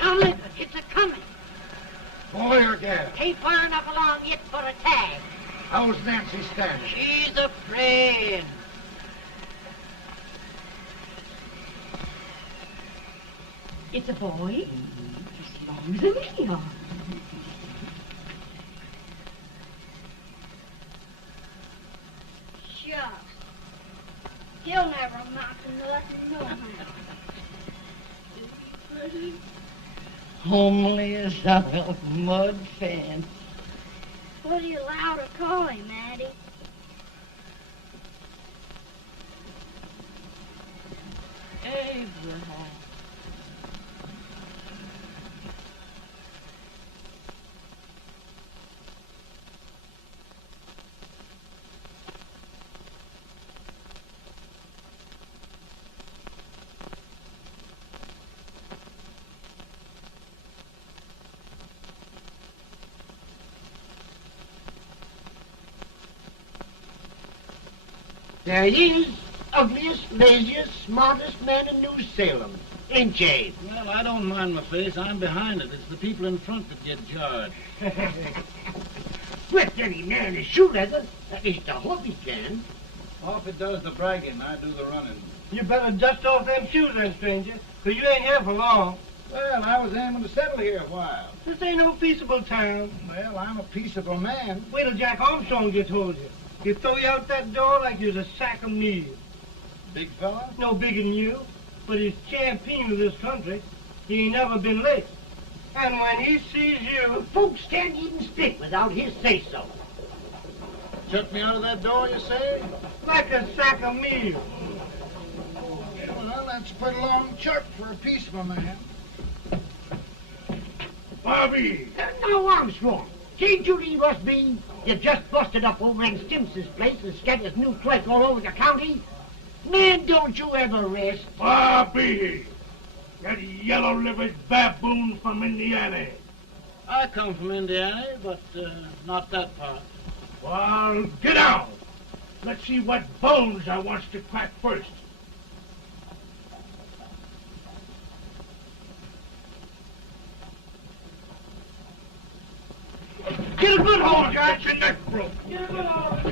Now look, it's a-coming. Boy or gal? Ain't far enough along yet for a tag. How's Nancy standing? She's afraid. It's a boy, as long as a me are. Shucks. He'll never amount to nothing, no how. Homely as a mud fan. What do you allow to call him, Addie? Abraham. There he is, ugliest, laziest, smartest man in New Salem. Ain't ye? Well, I don't mind my face. I'm behind it. It's the people in front that get jarred. With any man is shoe leather, at least I hope he can. Off it does the bragging, I do the running. You better dust off them shoes then, stranger, 'cause you ain't here for long. Well, I was aiming to settle here a while. This ain't no peaceable town. Well, I'm a peaceable man. Wait till Jack Armstrong gets hold of you. He'll throw you out that door like you're a sack of meal. Big fella? No bigger than you, but he's champion of this country. He ain't never been late. And when he sees you... Folks can't even speak without his say-so. Took me out of that door, you say? like a sack of meal. Well, that's a pretty long chirp for a peaceable man. Bobby! Now, Armstrong, can't you leave us be? You just busted up over in Stimpson's place and scattered new clerk all over the county. Man, don't you ever rest. Bobby! That yellow-livered baboon from Indiana. I come from Indiana, but not that part. Well, get out. Let's see what bones I wants to crack first. Get a good hold, Jack. Your neck broke. Get a good hold.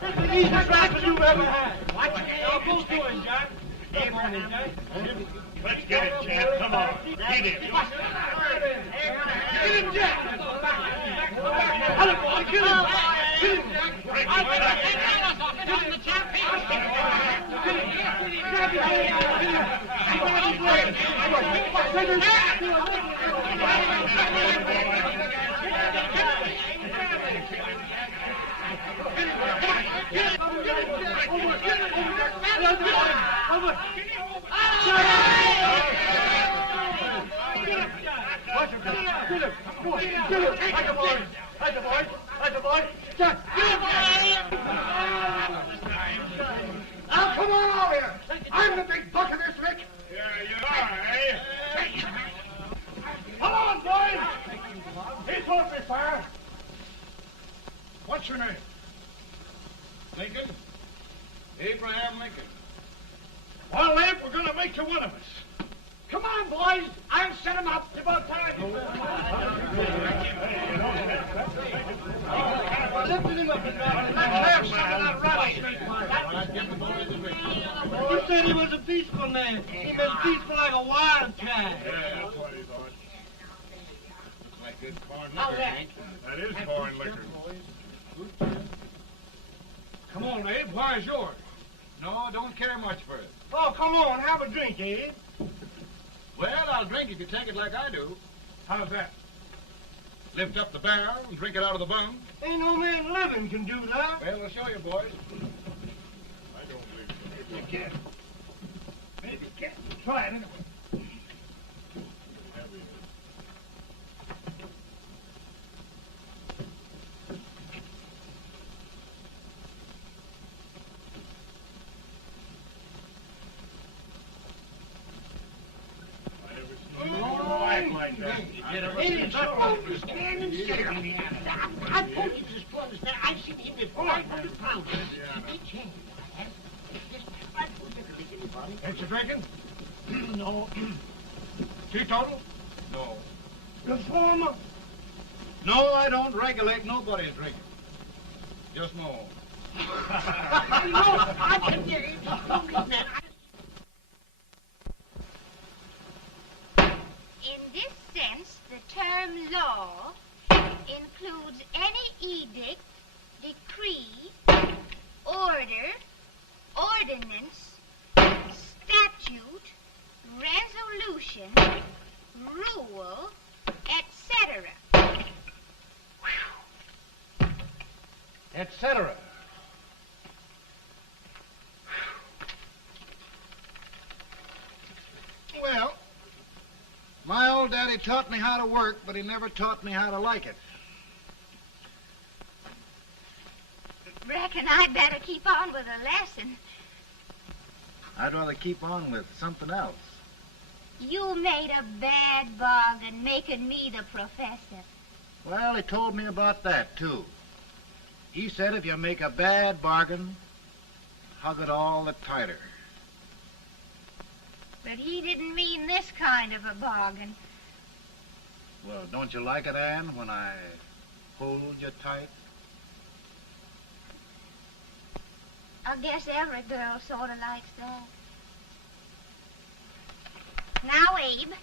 That's the easiest rifle you've ever had. Watch it. Now, both doing, Jack. Abraham. Let's get it, Jack. Come on. Get him. Get him, Jack. Hello, boy. Get him. Get him. Break his back. Now, come on over here. I'm the big buck of this lick. Yeah, you are, eh? Come on, boys. He's open fire. What's your name? Lincoln? Abraham Lincoln. Well, Abe, we're going to make you one of us. Come on, boys. I'll set him up. It's about time. Lifted him up and down. Let's have some of that rattlesnake. You said he was a peaceful man. He was peaceful like a wildcat. Yeah, that's what he thought. Looks like good corn liquor, Hank. That is corn liquor. Come on, Abe. Where's yours? No, don't care much for it. Oh, come on. Have a drink, Abe. Well, I'll drink if you take it like I do. How's that? Lift up the barrel and drink it out of the bung. Ain't no man living can do that. Well, I'll show you, boys. I don't believe so. You can. Maybe you can. Try it anyway. Like that. I told you this brother's there. I've seen him with 500 pounds. I told you to drink anybody. Ain't you drinking? No. Teetotal? No. Reformer? No, I don't regulate nobody's drinking. Just my own. I can get it. Don't mean that. In this sense, the term law includes any edict, decree, order, ordinance, statute, resolution, rule, etc. Etc. Well, my old daddy taught me how to work, but he never taught me how to like it. Reckon I'd better keep on with the lesson. I'd rather keep on with something else. You made a bad bargain making me the professor. Well, he told me about that, too. He said if you make a bad bargain, hug it all the tighter. But he didn't mean this kind of a bargain. Well, don't you like it, Ann, when I hold you tight? I guess every girl sort of likes that. Now, Abe,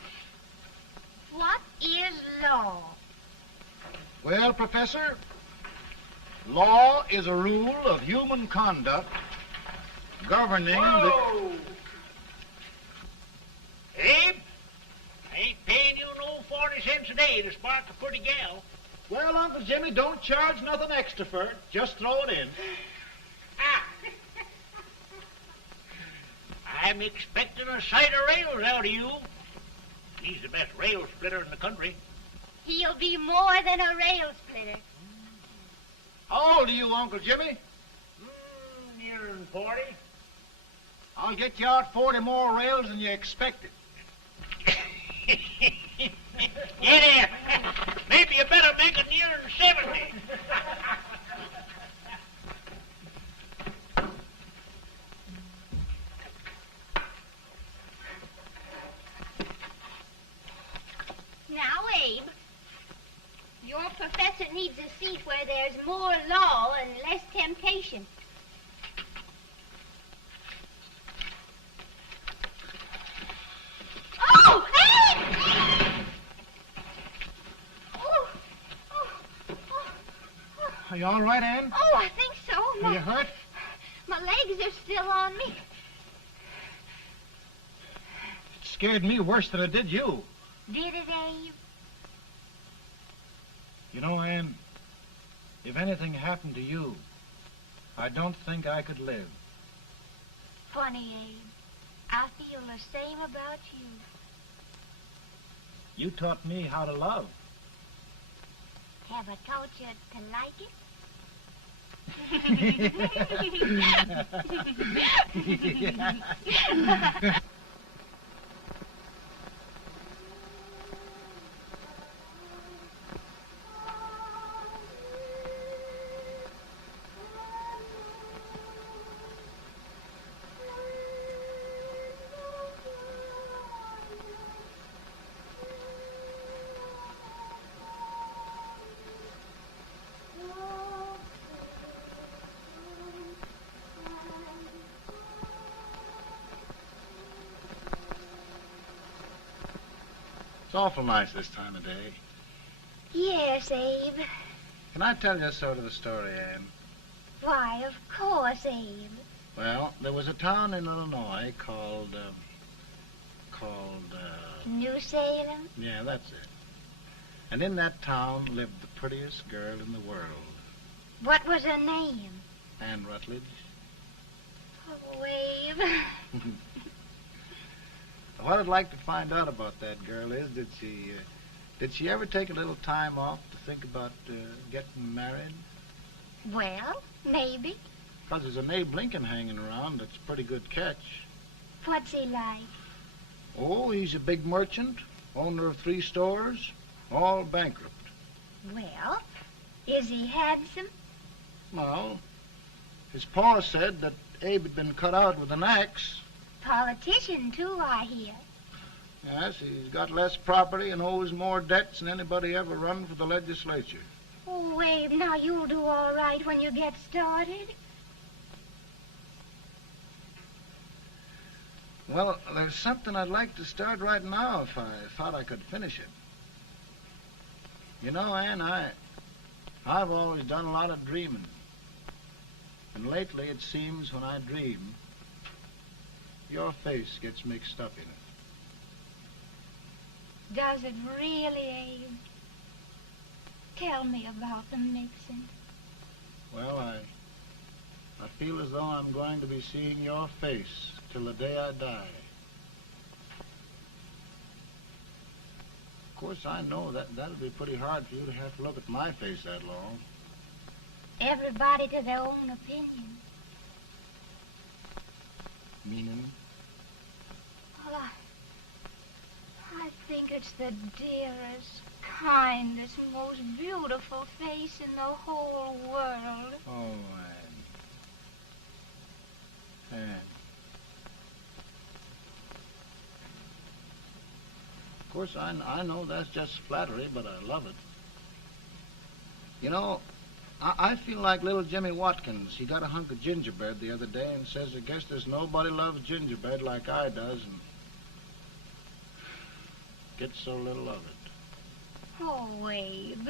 what is law? Well, Professor, law is a rule of human conduct governing Whoa! Abe, I ain't paying you no 40 cents a day to spark a pretty gal. Well, Uncle Jimmy, don't charge nothing extra for it. Just throw it in. Ah. I'm expecting a sight of rails out of you. He's the best rail splitter in the country. He'll be more than a rail splitter. How old are you, Uncle Jimmy? Nearing 40. I'll get you out 40 more rails than you expected. Get in. Maybe you better make it nearing 70. Now, Abe, your professor needs a seat where there's more law and less temptation. Oh, Abe! Are you all right, Ann? Oh, I think so. Are you hurt? My legs are still on me. It scared me worse than it did you. Did it, Abe? You know, Ann, if anything happened to you, I don't think I could live. Funny, Abe. I feel the same about you. You taught me how to love. Have I taught you to like it? It's awful nice this time of day. Yes, Abe. Can I tell you sort of the story, Ann? Why, of course, Abe. Well, there was a town in Illinois called, New Salem? yeah, that's it. And in that town lived the prettiest girl in the world, What was her name? Ann Rutledge. Oh, Abe. What I'd like to find out about that girl is, did she ever take a little time off to think about getting married? Well, maybe. Because there's an Abe Lincoln hanging around that's a pretty good catch. What's he like? Oh, he's a big merchant, owner of 3 stores, all bankrupt. Well, is he handsome? Well, his pa said that Abe had been cut out with an axe. Politician, too, I hear. Yes, he's got less property and owes more debts than anybody ever run for the legislature. Oh, Abe, now you'll do all right when you get started. Well, there's something I'd like to start right now if I thought I could finish it. You know, Ann, I've always done a lot of dreaming. And lately it seems when I dream, your face gets mixed up in it. Does it really, Abe? Tell me about the mixing. Well, I feel as though I'm going to be seeing your face till the day I die. Of course, I know that'll be pretty hard for you to have to look at my face that long. Everybody to their own opinion. Meaning? Well, I think it's the dearest, kindest, most beautiful face in the whole world. Oh, Ann. Of course, I know that's just flattery, but I love it. You know, I feel like little Jimmy Watkins. He got a hunk of gingerbread the other day and says, I guess there's nobody loves gingerbread like I does, and gets so little of it. Oh, Abe.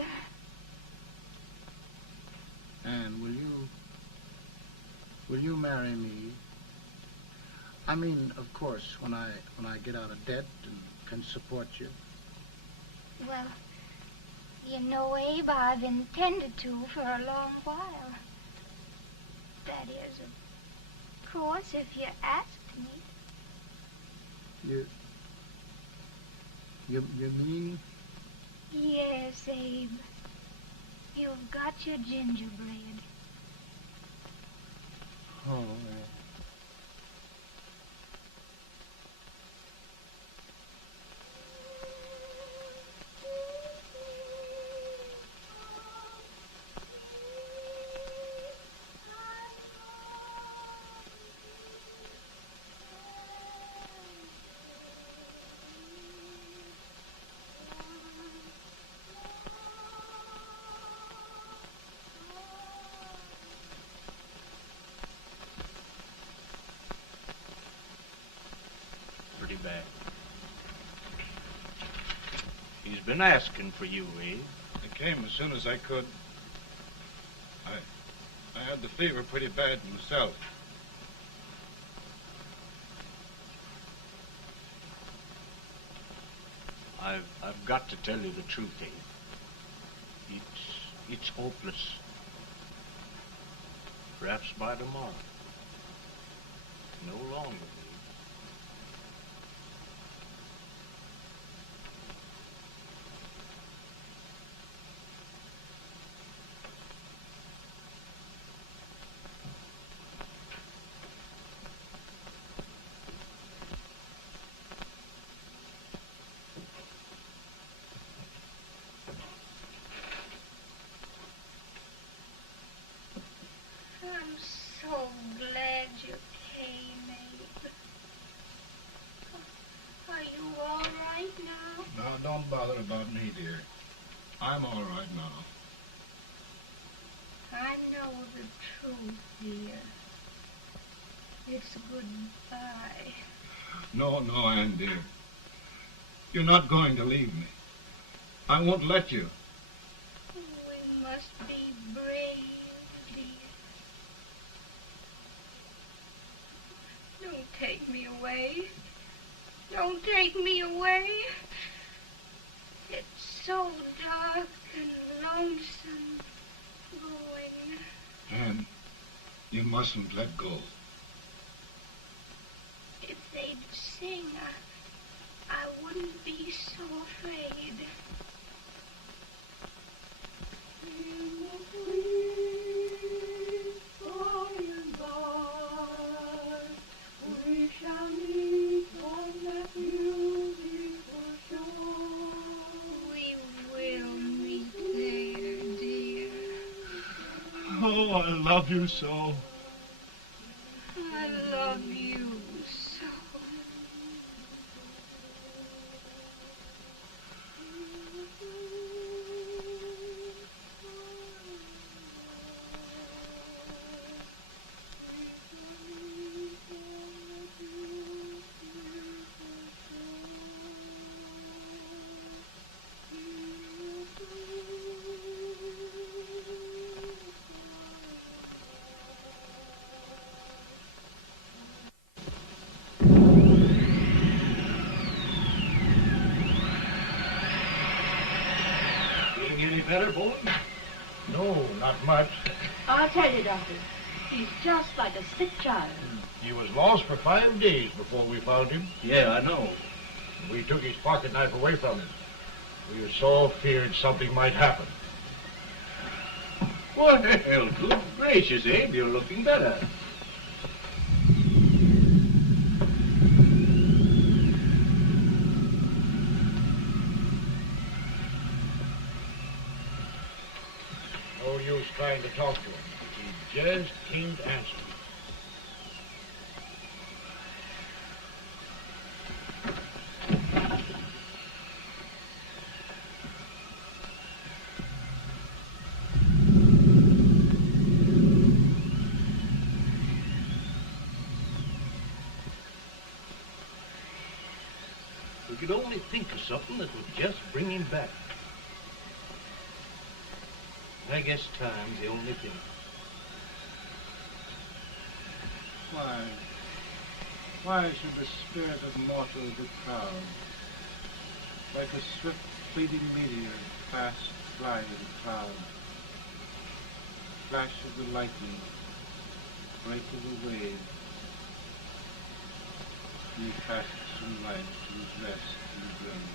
Ann, will you marry me? I mean, of course, when I get out of debt and can support you. Well, you know, Abe, I've intended to for a long while. That is, of course, if you asked me. You mean? Yes, Abe. You've got your gingerbread. Oh, Bad. He's been asking for you, Abe. I came as soon as I could. I had the fever pretty bad myself. I've got to tell you the truth, Abe. It's hopeless. Perhaps by tomorrow. No longer. I'm so glad you came, Abe. Are you all right now? No, don't bother about me, dear. I'm all right now. I know the truth, dear. It's goodbye. No, Ann, dear. You're not going to leave me. I won't let you. We must be brave, dear. Don't take me away. Don't take me away. It's so dark and lonesome going. Ann, you mustn't let go. If they'd sing, I wouldn't be so afraid. We shall meet on that beautiful shore. We will meet there, dear. Oh, I love you so. I love you so. better, boy? No, not much. I'll tell you, Doctor, he's just like a sick child. He was lost for 5 days before we found him. Yeah, I know. We took his pocket knife away from him. We were so feared something might happen. Well, good gracious, Abe, you're looking better. No use trying to talk to him. He just can't answer. We could only think of something that would just bring him back. I guess time's the only thing. Why should the spirit of mortal be proud? Like a swift fleeting meteor, fast flying cloud. Flash of the lightning, break of the wave. He passes from life to his rest in the grave.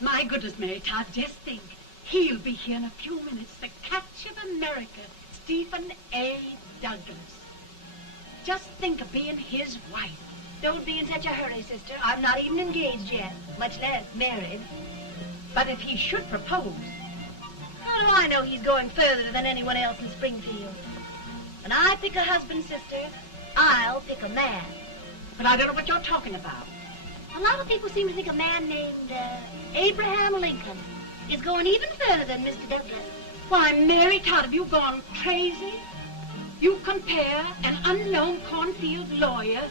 My goodness, Mary Todd, just think. He'll be here in a few minutes. The catch of America, Stephen A. Douglas. Just think of being his wife. Don't be in such a hurry, sister. I'm not even engaged yet, much less married. But if he should propose... How do I know he's going further than anyone else in Springfield? When I pick a husband, sister, I'll pick a man. But I don't know what you're talking about. A lot of people seem to think a man named Abraham Lincoln is going even further than Mr. Douglas. Why, Mary Todd, have you gone crazy? You compare an unknown cornfield lawyer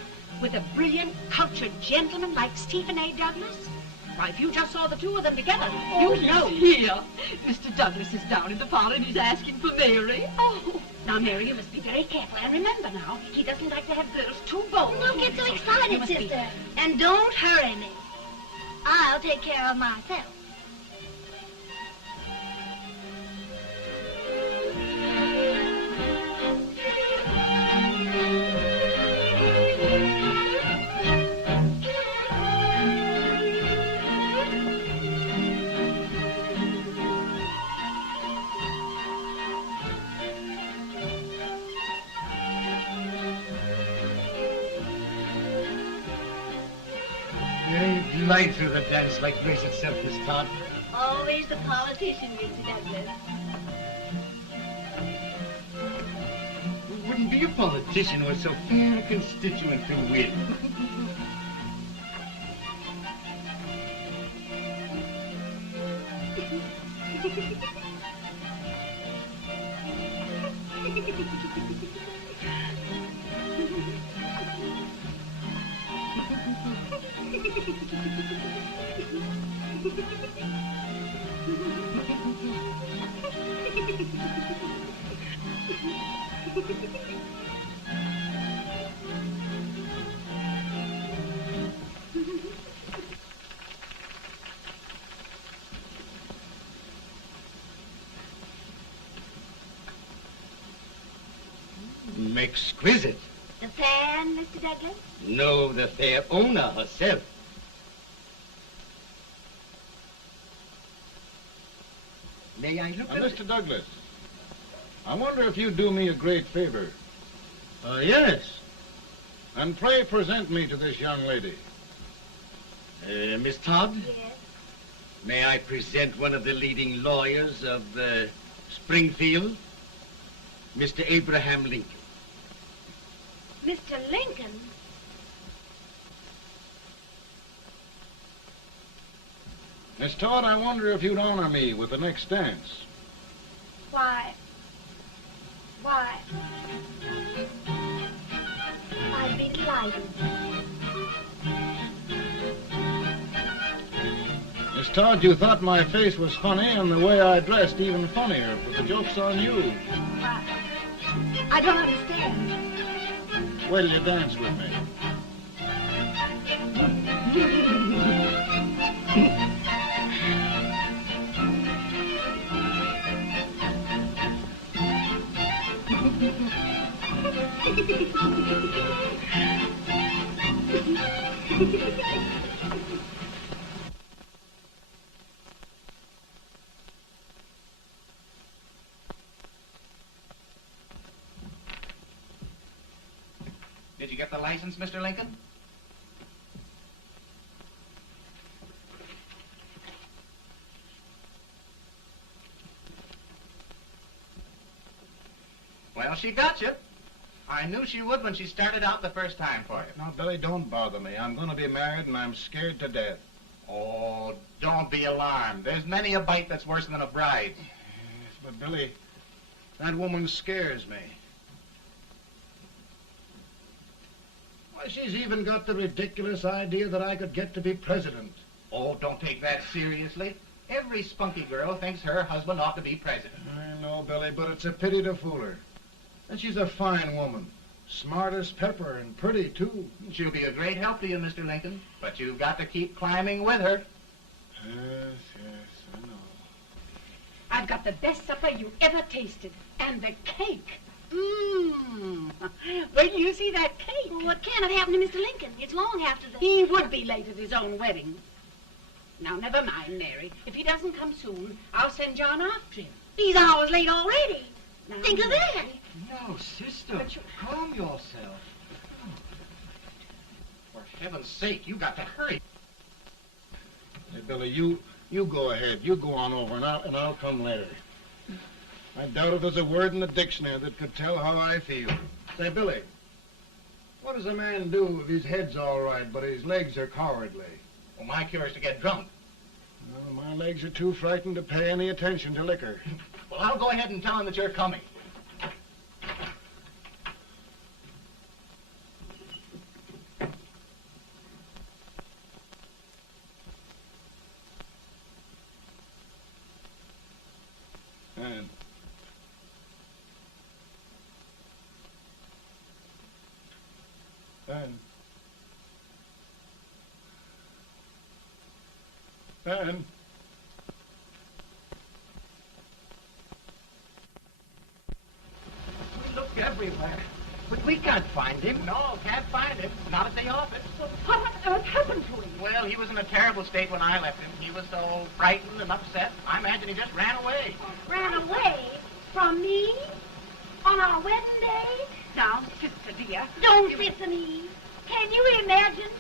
with a brilliant, cultured gentleman like Stephen A. Douglas? Why, if you just saw the two of them together, Oh, you'd know. Here. Mr. Douglas is down in the parlor and he's asking for Mary. Oh. Now, Mary, you must be very careful. And remember now, he doesn't like to have girls too bold. Don't get so You excited, must be- sister. And don't hurry me. I'll take care of myself. You glide through the dance like grace itself, Miss Todd. Always the politician, Mr. Douglas. Who wouldn't be a politician with so fair a constituent to win? Exquisite. The fan, Mr. Douglas? No, the fair owner herself. May I look at it? Mr. Douglas, I wonder if you'd do me a great favor. Yes. And pray present me to this young lady. Miss Todd? Yes. May I present one of the leading lawyers of Springfield, Mr. Abraham Lincoln. Mr. Lincoln? Miss Todd, I wonder if you'd honor me with the next dance. Why, I'd be delighted. Miss Todd, you thought my face was funny and the way I dressed even funnier, but the joke's on you. I don't understand. Wait till you dance with me. Did you get the license, Mr. Lincoln? Well, she got you. I knew she would when she started out the first time for you. Now, Billy, don't bother me. I'm going to be married and I'm scared to death. Oh, don't be alarmed. There's many a bite that's worse than a bride. Yes, but Billy, that woman scares me. Why, she's even got the ridiculous idea that I could get to be president. Oh, don't take that seriously. Every spunky girl thinks her husband ought to be president. I know, Billy, but it's a pity to fool her. And she's a fine woman. Smart as pepper and pretty, too. She'll be a great help to you, Mr. Lincoln. But you've got to keep climbing with her. Yes, I know. I've got the best supper you ever tasted. And the cake. Mmm. When you see that cake. Well, what can have happened to Mr. Lincoln? It's long after the... He would be late at his own wedding. Now, never mind, Mary. If he doesn't come soon, I'll send John after him. He's hours late already. Now, Think of that. No, sister. Calm yourself. For heaven's sake, you got to hurry. Hey, Billy, you go ahead. You go on over, and I'll come later. I doubt if there's a word in the dictionary that could tell how I feel. Say, Billy, what does a man do if his head's all right, but his legs are cowardly? Well, my cure is to get drunk. Well, my legs are too frightened to pay any attention to liquor. Well, I'll go ahead and tell him that you're coming. Ann. We looked everywhere, but we can't find him. No, can't find him. Not at the office. Well, what on earth happened to him? Well, he was in a terrible state when I left him. He was so frightened and upset. I imagine he just ran away. Ran away from me on our wedding day? Now, sister dear. Don't listen, Eve. Can you imagine?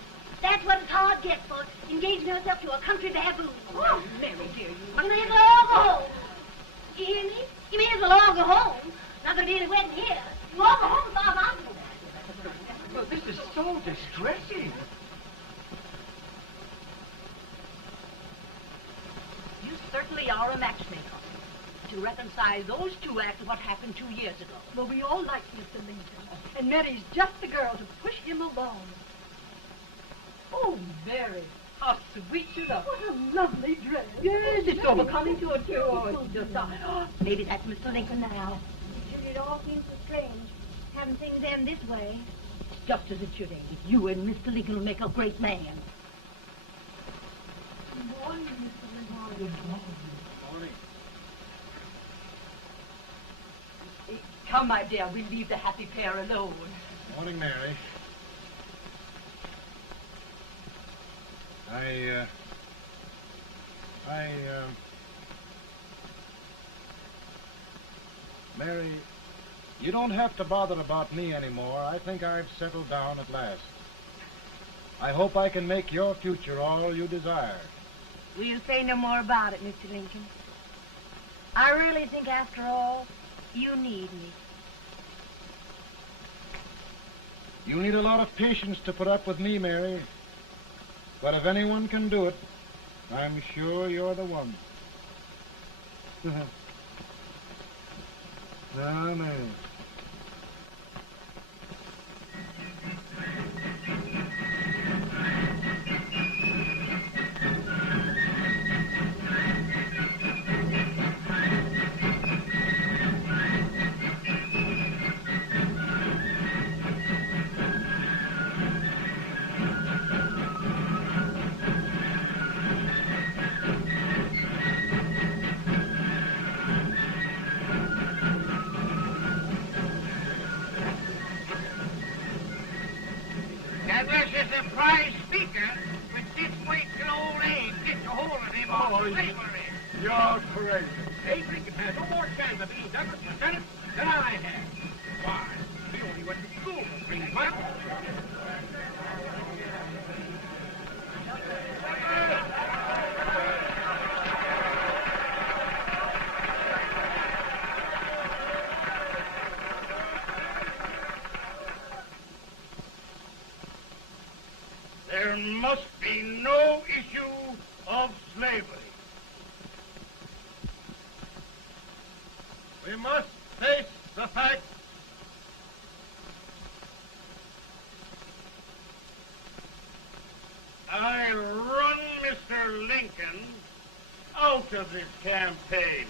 That's what it's hard gets for engaging herself to a country baboon. Oh, Mary, dear, You may as well all go home. You hear me? You may as well all go home. Not gonna be any wedding here. You all go home as far as I'm concerned. Well, this is so distressing. You certainly are a matchmaker. To reconcile those two after what happened 2 years ago. Well, we all like Mr. Lincoln, and Mary's just the girl to push him along. Oh, Mary, how sweet you look. What a lovely dress. Yes, it's overcoming to it, too. Oh, it's just... maybe that's Mr. Lincoln now. It all seems so strange, having things end this way. It's just as it should end. You and Mr. Lincoln will make a great man. Good morning, Mr. Lincoln. Good morning. Morning. Come, my dear, we'll leave the happy pair alone. Morning, Mary. Mary, you don't have to bother about me anymore. I think I've settled down at last. I hope I can make your future all you desire. We'll say no more about it, Mr. Lincoln. I really think, after all, you need me. You need a lot of patience to put up with me, Mary. But if anyone can do it, I'm sure you're the one. Now, Mary. Douglas is a prize speaker, but this way till old age gets a hold of him on slavery. You're crazy. Abe Lincoln has no more chance of being Douglas Lieutenant than I have. Why, he only went to school for 3 months. There must be no issue of slavery. We must face the fact I run Mr. Lincoln out of this campaign.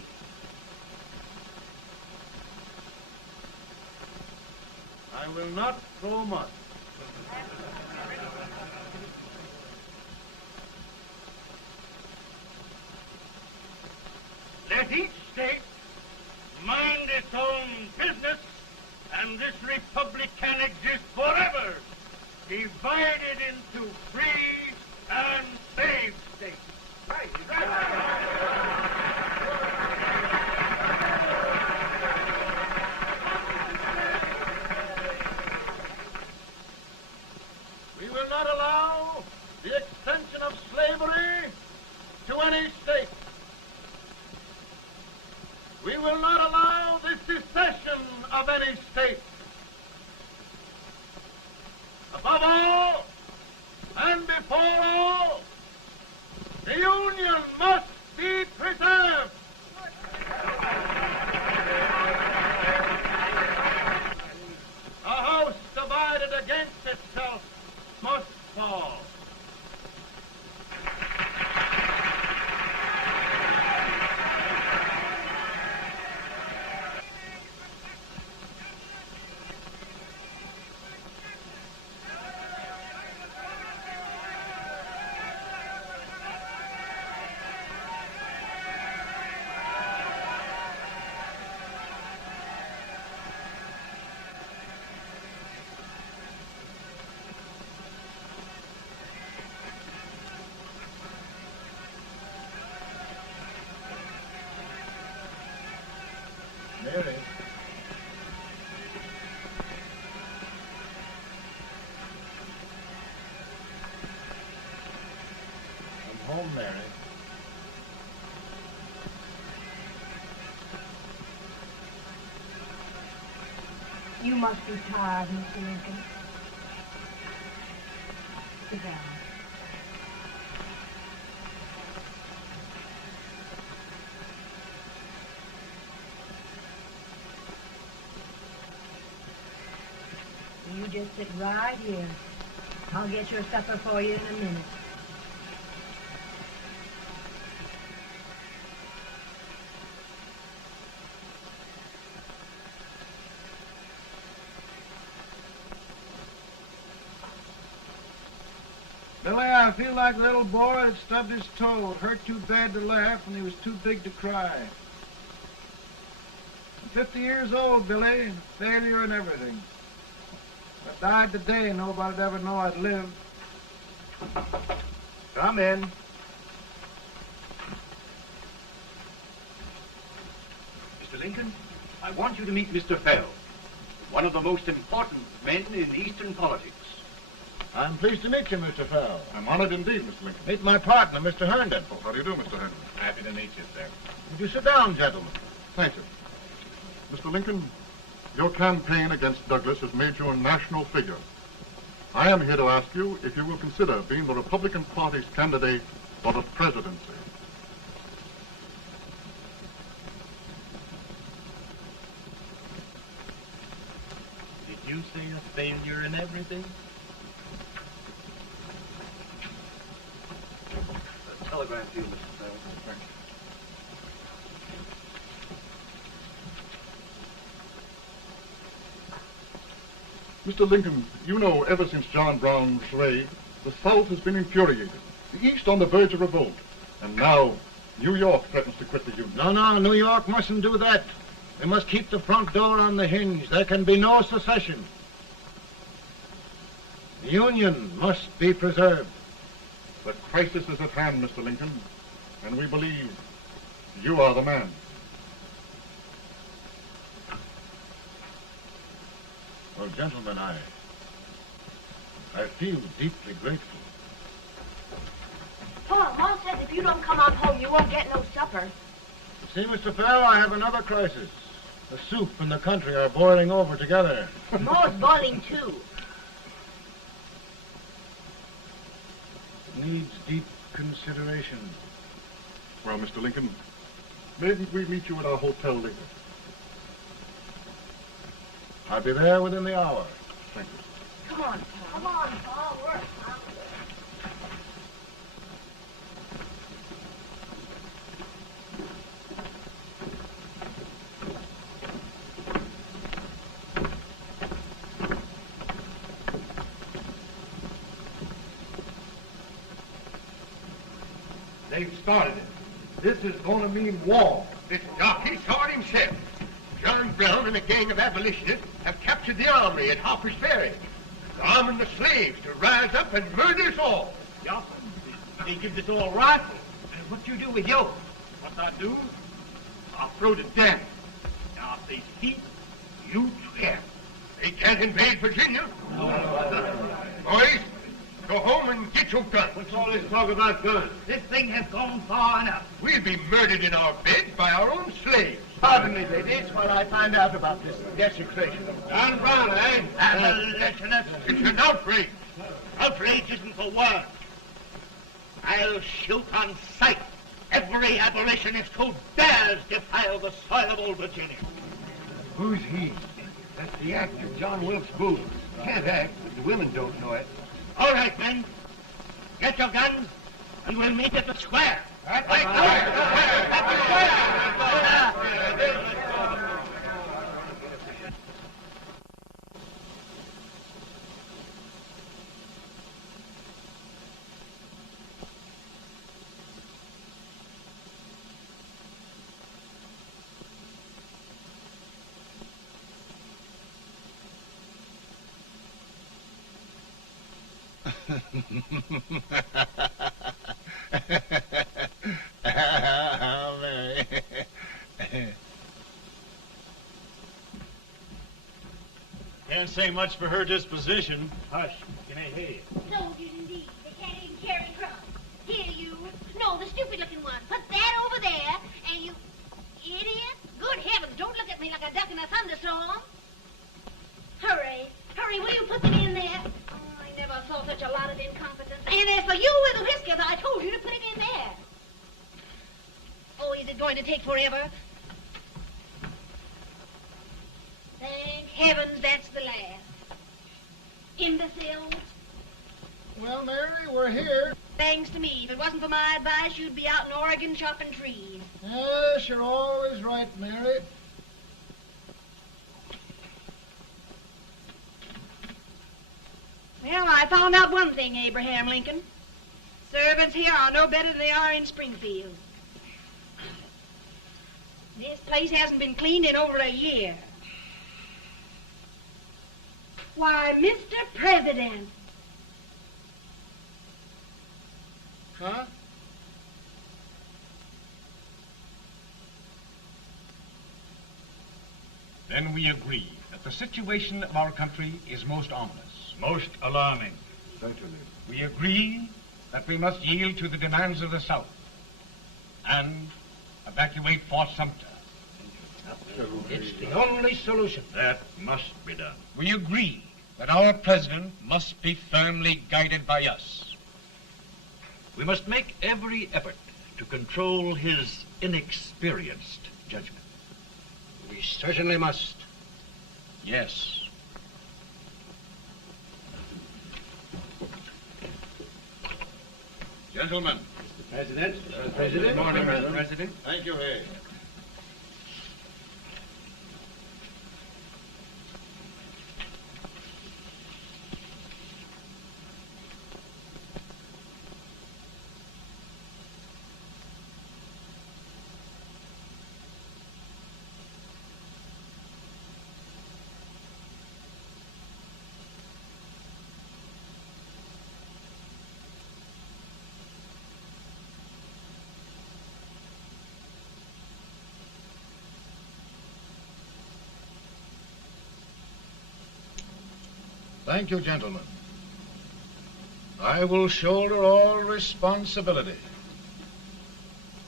I will not throw much. Let each state mind its own business, and this republic can exist forever, divided into free and slave states. Right. We will not allow the extension of slavery to any state. We will not allow the secession of any state. Above all, and before all, the Union must be preserved. A house divided against itself must fall. home, Mary. You must be tired, Mr. Lincoln. Sit down. You just sit right here. I'll get your supper for you in a minute. Billy, I feel like a little boy that stubbed his toe. It hurt too bad to laugh, and he was too big to cry. I'm 50 years old, Billy, failure and everything. If I died today, nobody'd ever know I'd lived. Come in. Mr. Lincoln, I want you to meet Mr. Fell, one of the most important men in Eastern politics. I'm pleased to meet you, Mr. Fell. I'm honored indeed, Mr. Lincoln. Meet my partner, Mr. Herndon. Oh, how do you do, Mr. Herndon? Happy to meet you, sir. Would you sit down, gentlemen? Thank you. Mr. Lincoln, your campaign against Douglas has made you a national figure. I am here to ask you if you will consider being the Republican Party's candidate for the presidency. Did you say a failure in everything? A telegram to you, Mr. Fell. Thank you. Mr. Lincoln, you know ever since John Brown's raid, the South has been infuriated, the East on the verge of revolt, and now New York threatens to quit the Union. No, New York mustn't do that. They must keep the front door on the hinge. There can be no secession. The Union must be preserved. The crisis is at hand, Mr. Lincoln, and we believe you are the man. Well, gentlemen, I feel deeply grateful. Paul, Mom says if you don't come on home, you won't get no supper. See, Mr. Fell, I have another crisis. The soup and the country are boiling over together. More's boiling, too. Needs deep consideration. Well, Mr. Lincoln, maybe we meet you at our hotel later. I'll be there within the hour. Thank you. Come on, Paul. Come on, Paul. We're hungry. They've started it. This is going to mean war. This jockey saw it himself. John Brown and a gang of abolitionists have captured the armory at Harper's Ferry. They're arming the slaves to rise up and murder us all. Johnson, they give us all rifles. And what you do with yours? What I do? I'll throw to death. Now, if they speak, you swear. They can't invade Virginia. Boys, go home and get your guns. What's all this talk about guns? This thing has gone far enough. We'll be murdered in our beds by our own slaves. Pardon me, ladies, while I find out about this desecration of John Brown, eh? Abolitionists. It's an outrage. Outrage isn't the word. I'll shoot on sight every abolitionist who dares defile the soil of old Virginia. Who's he? That's the actor, John Wilkes Booth. Can't act, but the women don't know it. All right, men. Get your guns, and we'll meet at the square. At the square! At the square! Mary. Can't say much for her disposition. Hush, can I hear you? Soldiers indeed. They can't even carry crumbs. Here, you. And as for you with the whiskers, I told you to put it in there. Oh, is it going to take forever? Thank heavens that's the last. Imbeciles. Well, Mary, we're here. Thanks to me. If it wasn't for my advice, you'd be out in Oregon chopping trees. Yes, you're always right, Mary. Well, I found out one thing, Abraham Lincoln. Servants here are no better than they are in Springfield. This place hasn't been cleaned in over a year. Why, Mr. President. Huh? Then we agree that the situation of our country is most ominous. Most alarming. Certainly. We agree that we must yield to the demands of the South and evacuate Fort Sumter. It's the only solution. That must be done. We agree that our president must be firmly guided by us. We must make every effort to control his inexperienced judgment. We certainly must. Yes. Gentlemen. Mr. President. Mr. President. Good morning, Mr. President. Thank you, Hay. Thank you, gentlemen. I will shoulder all responsibility.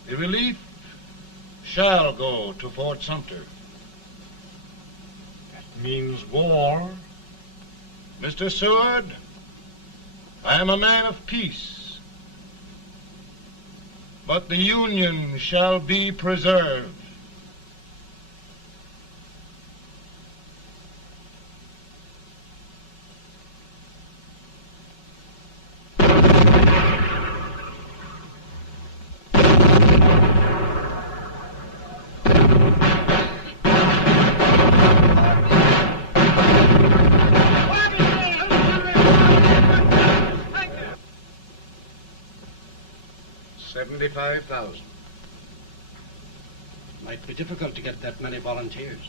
The relief shall go to Fort Sumter. That means war. Mr. Seward, I am a man of peace. But the Union shall be preserved. $75,000. Might be difficult to get that many volunteers.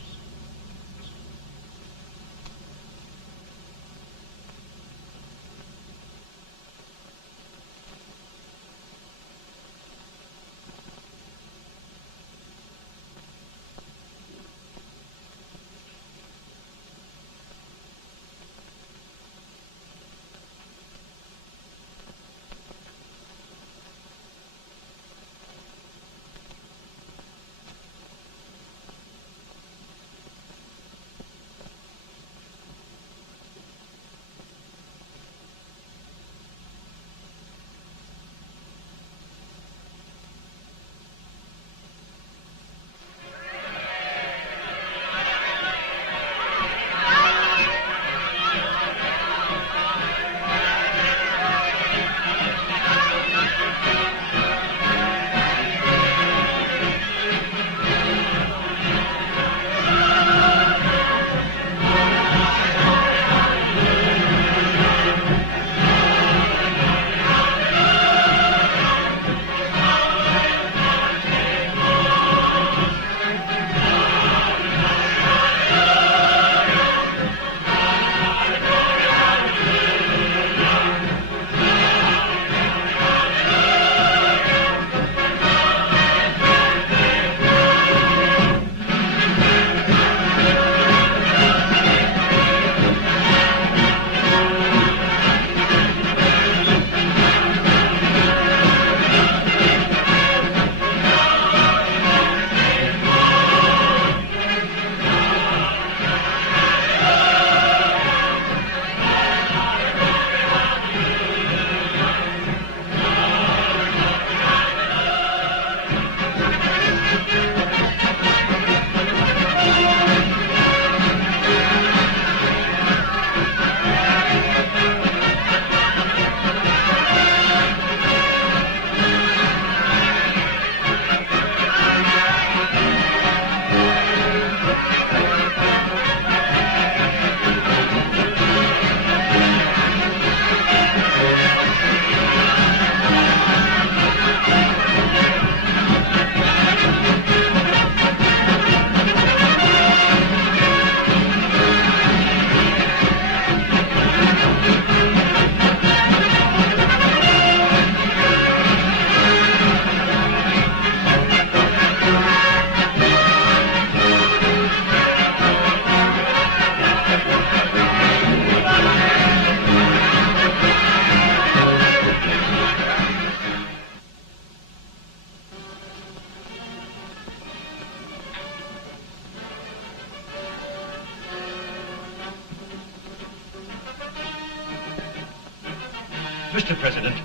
Mr. President,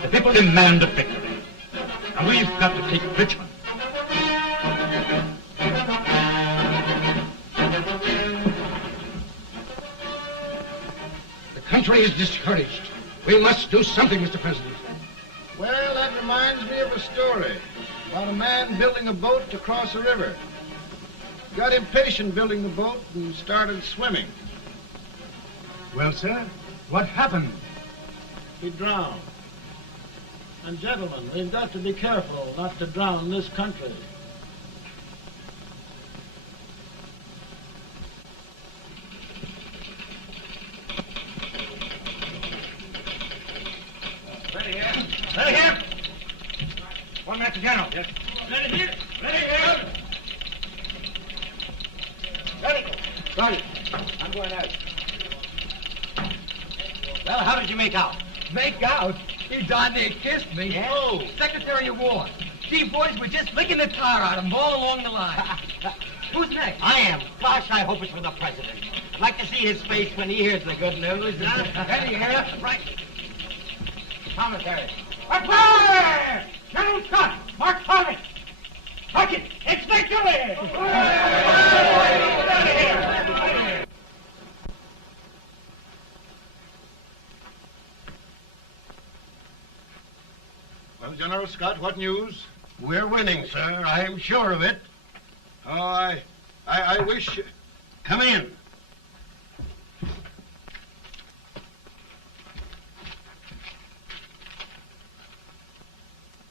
the people demand a victory. And we've got to take Richmond. The country is discouraged. We must do something, Mr. President. Well, that reminds me of a story about a man building a boat to cross a river. Got impatient building the boat and started swimming. Well, sir, what happened? He drowned. And gentlemen, we've got to be careful not to drown in this country. Ready here. Ready here. 1 minute to General. Yes. Ready here. Ready here. Ready. Ready. I'm going out. Well, how did you make out? Make out? He darn near kissed me. Yeah? Oh, Secretary of War. Gee, boys, we're just licking the tar out of him all along the line. Who's next? I am. Gosh, I hope it's for the president. I'd like to see his face when he hears the good news. Ready here. Right. Commissary. Fire! General Scott, Mark Thomas. Sergeant, it's victory! Well, General Scott, what news? We're winning, sir. I'm sure of it. Oh, I wish... Come in.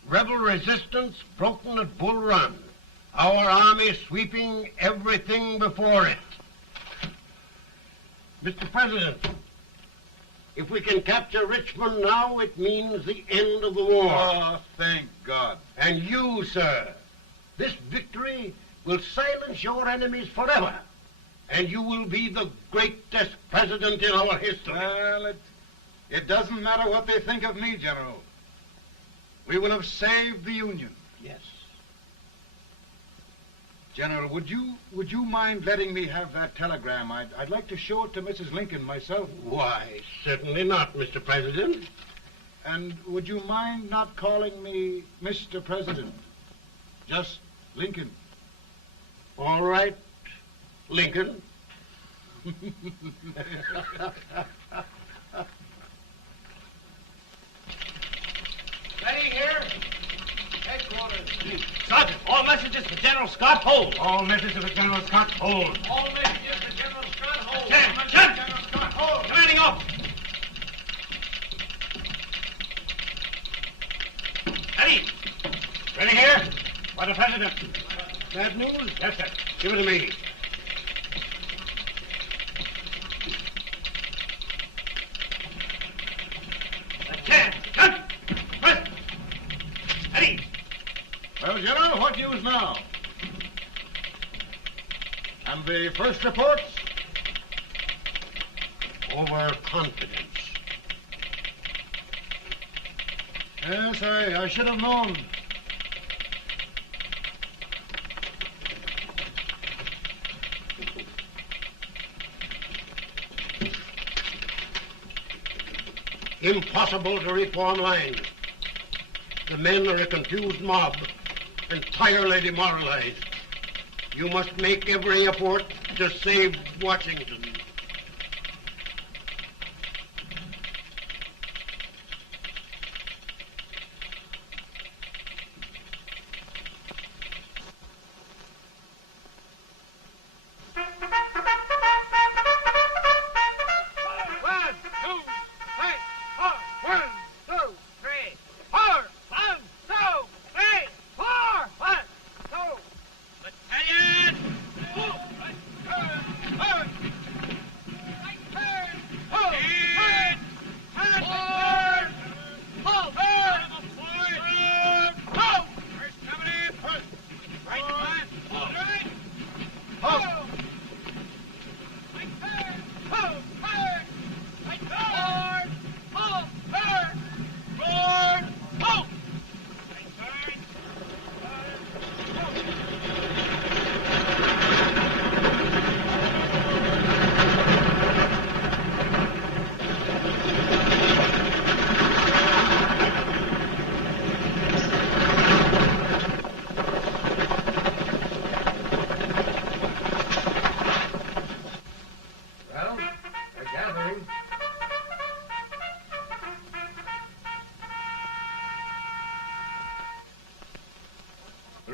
Rebel resistance broken at Bull Run. Our army sweeping everything before it. Mr. President, if we can capture Richmond now, it means the end of the war. Oh, thank God. And you, sir, this victory will silence your enemies forever. And you will be the greatest president in our history. Well, it doesn't matter what they think of me, General. We will have saved the Union. Yes. General, would you mind letting me have that telegram? I'd like to show it to Mrs. Lincoln myself. Why, certainly not, Mr. President. And would you mind not calling me Mr. President? Just Lincoln. All right, Lincoln. Ready here. Headquarters. Sergeant, all messages for General Scott, hold. All messages for General Scott, hold. All messages to General Scott, hold. Chen! General Scott, hold. Commanding officer. Ready. Ready here. For the President. Bad news? Yes, sir. Give it to me. Well, General, what news now? And the first reports? Overconfidence. Yes, I should have known. Impossible to reform lines. The men are a confused mob, entirely demoralized. You must make every effort to save Washington.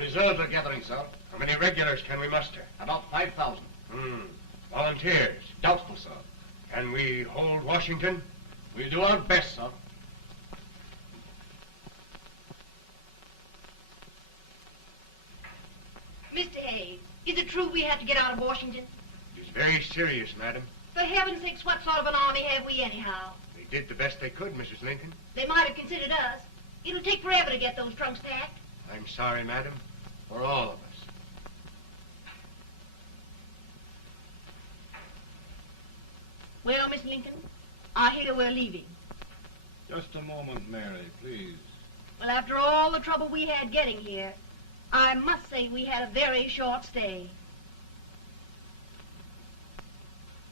reserves are gathering, sir. How many regulars can we muster? About 5,000. Volunteers? Doubtful, sir. Can we hold Washington? We'll do our best, sir. Mr. Hayes, is it true we have to get out of Washington? It's very serious, madam. For heaven's sakes, what sort of an army have we anyhow? They did the best they could, Mrs. Lincoln. They might have considered us. It'll take forever to get those trunks packed. I'm sorry, madam, for all of us. Well, Miss Lincoln, I hear we're leaving. Just a moment, Mary, please. Well, after all the trouble we had getting here, I must say we had a very short stay.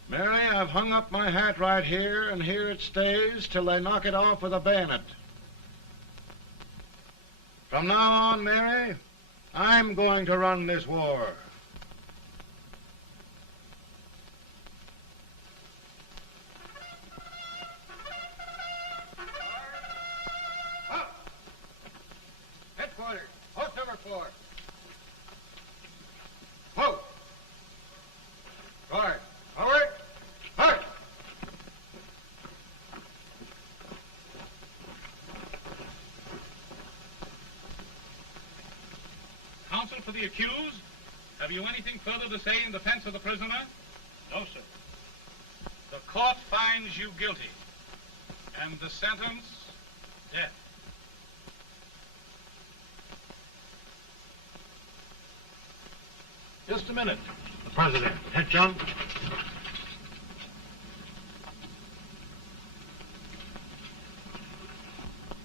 Mary, I've hung up my hat right here, and here it stays till they knock it off with a bayonet. From now on, Mary, I'm going to run this war. Headquarters, post number 4. Whoa! Guard, forward, march! Counsel for the accused, have you anything further to say in defense of the prisoner? No, sir. The court finds you guilty, and the sentence, death. Just a minute. The President. Head, John.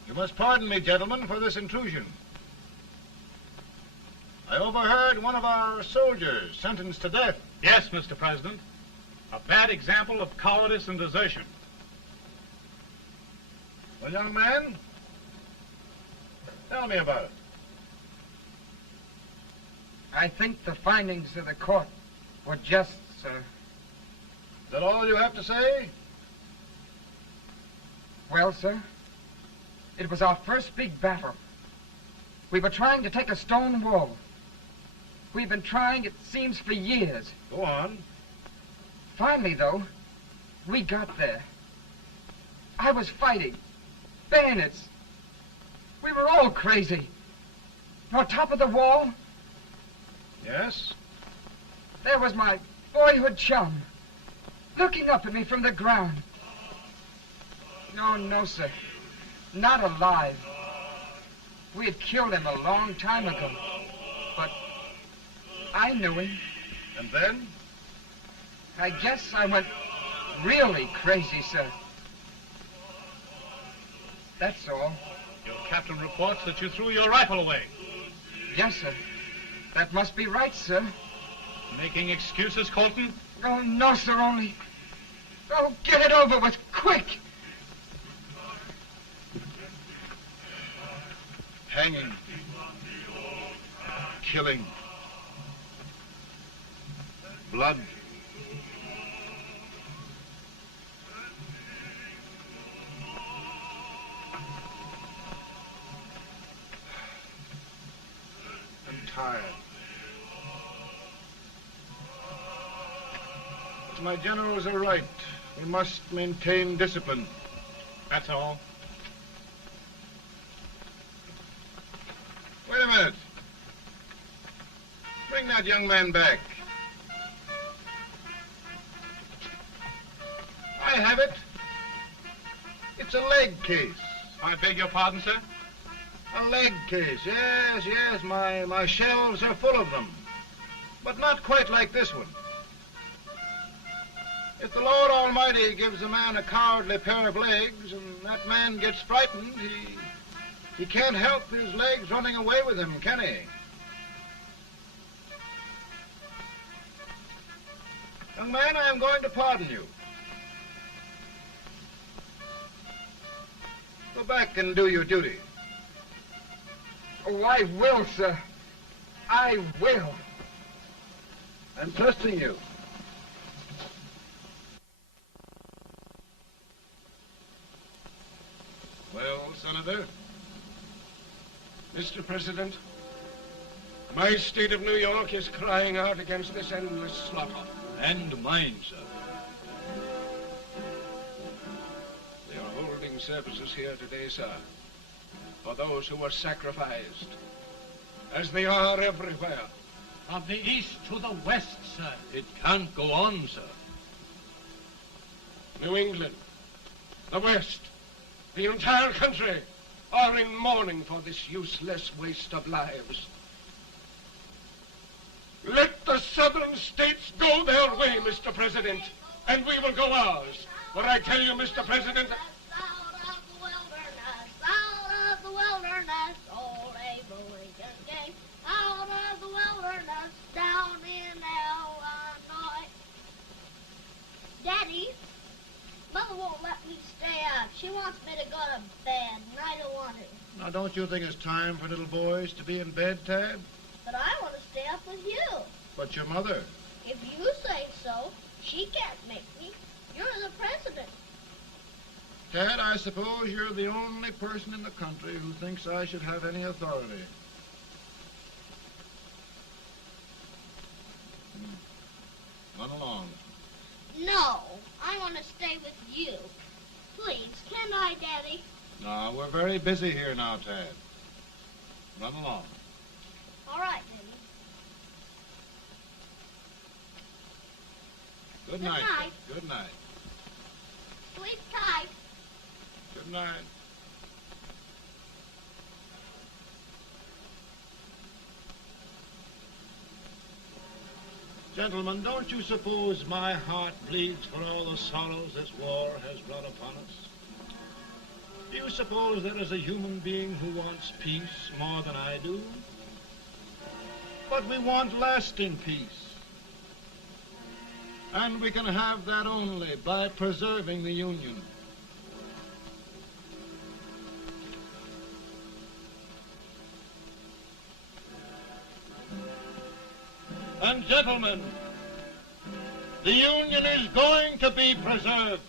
You must pardon me, gentlemen, for this intrusion. I overheard one of our soldiers sentenced to death. Yes, Mr. President. A bad example of cowardice and desertion. Well, young man, tell me about it. I think the findings of the court were just, sir. Is that all you have to say? Well, sir, it was our first big battle. We were trying to take a stone wall. We've been trying, it seems, for years. Go on. Finally, though, we got there. I was fighting. Bayonets. We were all crazy. On top of the wall, Yes? there was my boyhood chum, looking up at me from the ground. No, sir. Not alive. We had killed him a long time ago. But I knew him. And then? I guess I went really crazy, sir. That's all. Your captain reports that you threw your rifle away. Yes, sir. That must be right, sir. Making excuses, Colton? Oh, no, sir, only... Oh, get it over with, quick! Hanging. Killing. Blood. I'm tired. But my generals are right. We must maintain discipline. That's all. Wait a minute. Bring that young man back. I have it. It's a leg case. I beg your pardon, sir? A leg case, yes. My shelves are full of them. But not quite like this one. If the Lord Almighty gives a man a cowardly pair of legs and that man gets frightened, he can't help his legs running away with him, can he? Young man, I am going to pardon you. Go back and do your duty. Oh, I will, sir. I will. I'm trusting you. Well, Senator? Mr. President, My state of New York is crying out against this endless slaughter. And mine, sir. They are holding services here today, sir, for those who were sacrificed, as they are everywhere. From the east to the west, sir. It can't go on, sir. New England, the West, the entire country are in mourning for this useless waste of lives. Let the southern states go their way, Mr. President, and we will go ours. For I tell you, Mr. President, Out of the wilderness, old Abraham Lincoln came. Out of the wilderness, down in Illinois. Daddy, Mother won't let me stay up. She wants me to go to bed, and I don't want to. Now, don't you think it's time for little boys to be in bed, Tad? But I want to stay up with you. But your mother. If you say so, she can't make me. You're the president. Tad, I suppose you're the only person in the country who thinks I should have any authority. Run along. No, I want to stay with you. Please, can I, Daddy? No, we're very busy here now, Tad. Run along. All right, Daddy. Good Good night. night. Good night. Sleep tight. Good night. Gentlemen, don't you suppose my heart bleeds for all the sorrows this war has brought upon us? Do you suppose there is a human being who wants peace more than I do? But we want lasting peace. And we can have that only by preserving the Union. And gentlemen, the Union is going to be preserved.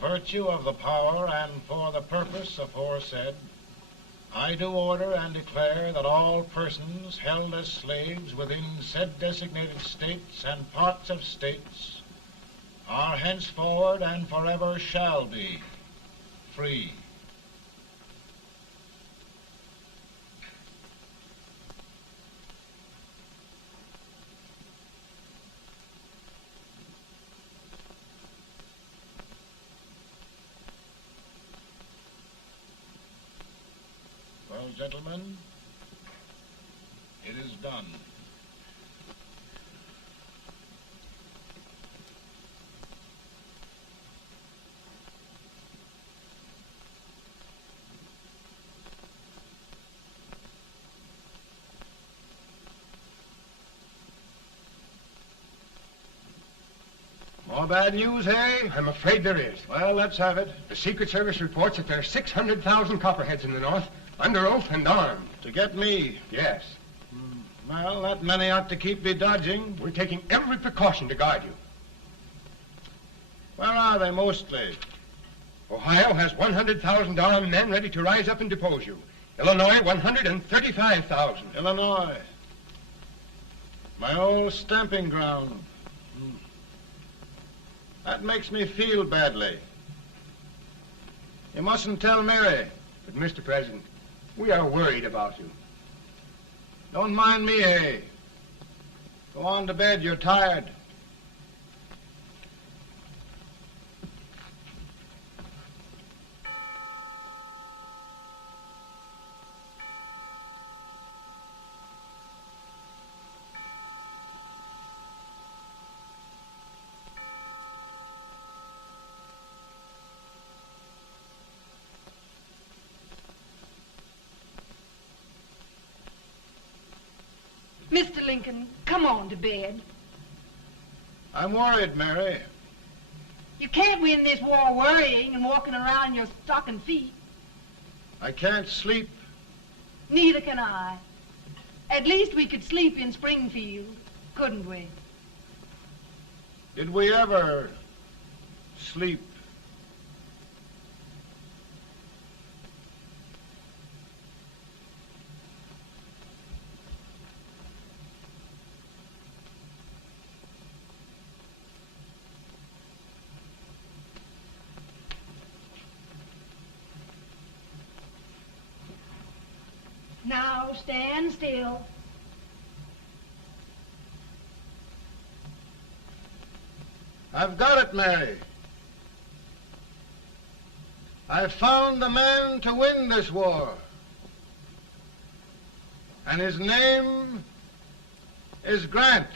Virtue of the power and for the purpose aforesaid, I do order and declare that all persons held as slaves within said designated states and parts of states are henceforward and forever shall be free. Well, gentlemen, it is done. More bad news, hey? I'm afraid there is. Well, let's have it. The Secret Service reports that there are 600,000 Copperheads in the North, under oath and armed. To get me? Yes. Well, that many ought to keep me dodging. We're taking every precaution to guard you. Where are they mostly? Ohio has $100,000 men ready to rise up and depose you. Illinois, 135,000. Illinois. My old stamping ground. That makes me feel badly. You mustn't tell Mary. But, Mr. President, we are worried about you. Don't mind me, eh? Go on to bed. You're tired. Mr. Lincoln, come on to bed. I'm worried, Mary. You can't win this war worrying and walking around in your stocking feet. I can't sleep. Neither can I. At least we could sleep in Springfield, couldn't we? Did we ever sleep? Now stand still. I've got it, Mary. I've found the man to win this war. And his name is Grant.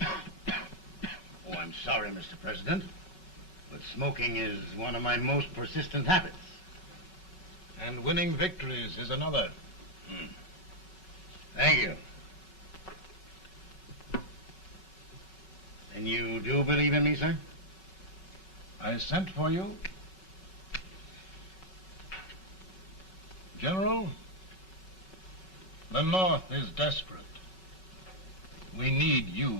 Oh, I'm sorry, Mr. President, but smoking is one of my most persistent habits. And winning victories is another. Thank you. And you do believe in me, sir? I sent for you. General, the North is desperate. We need you.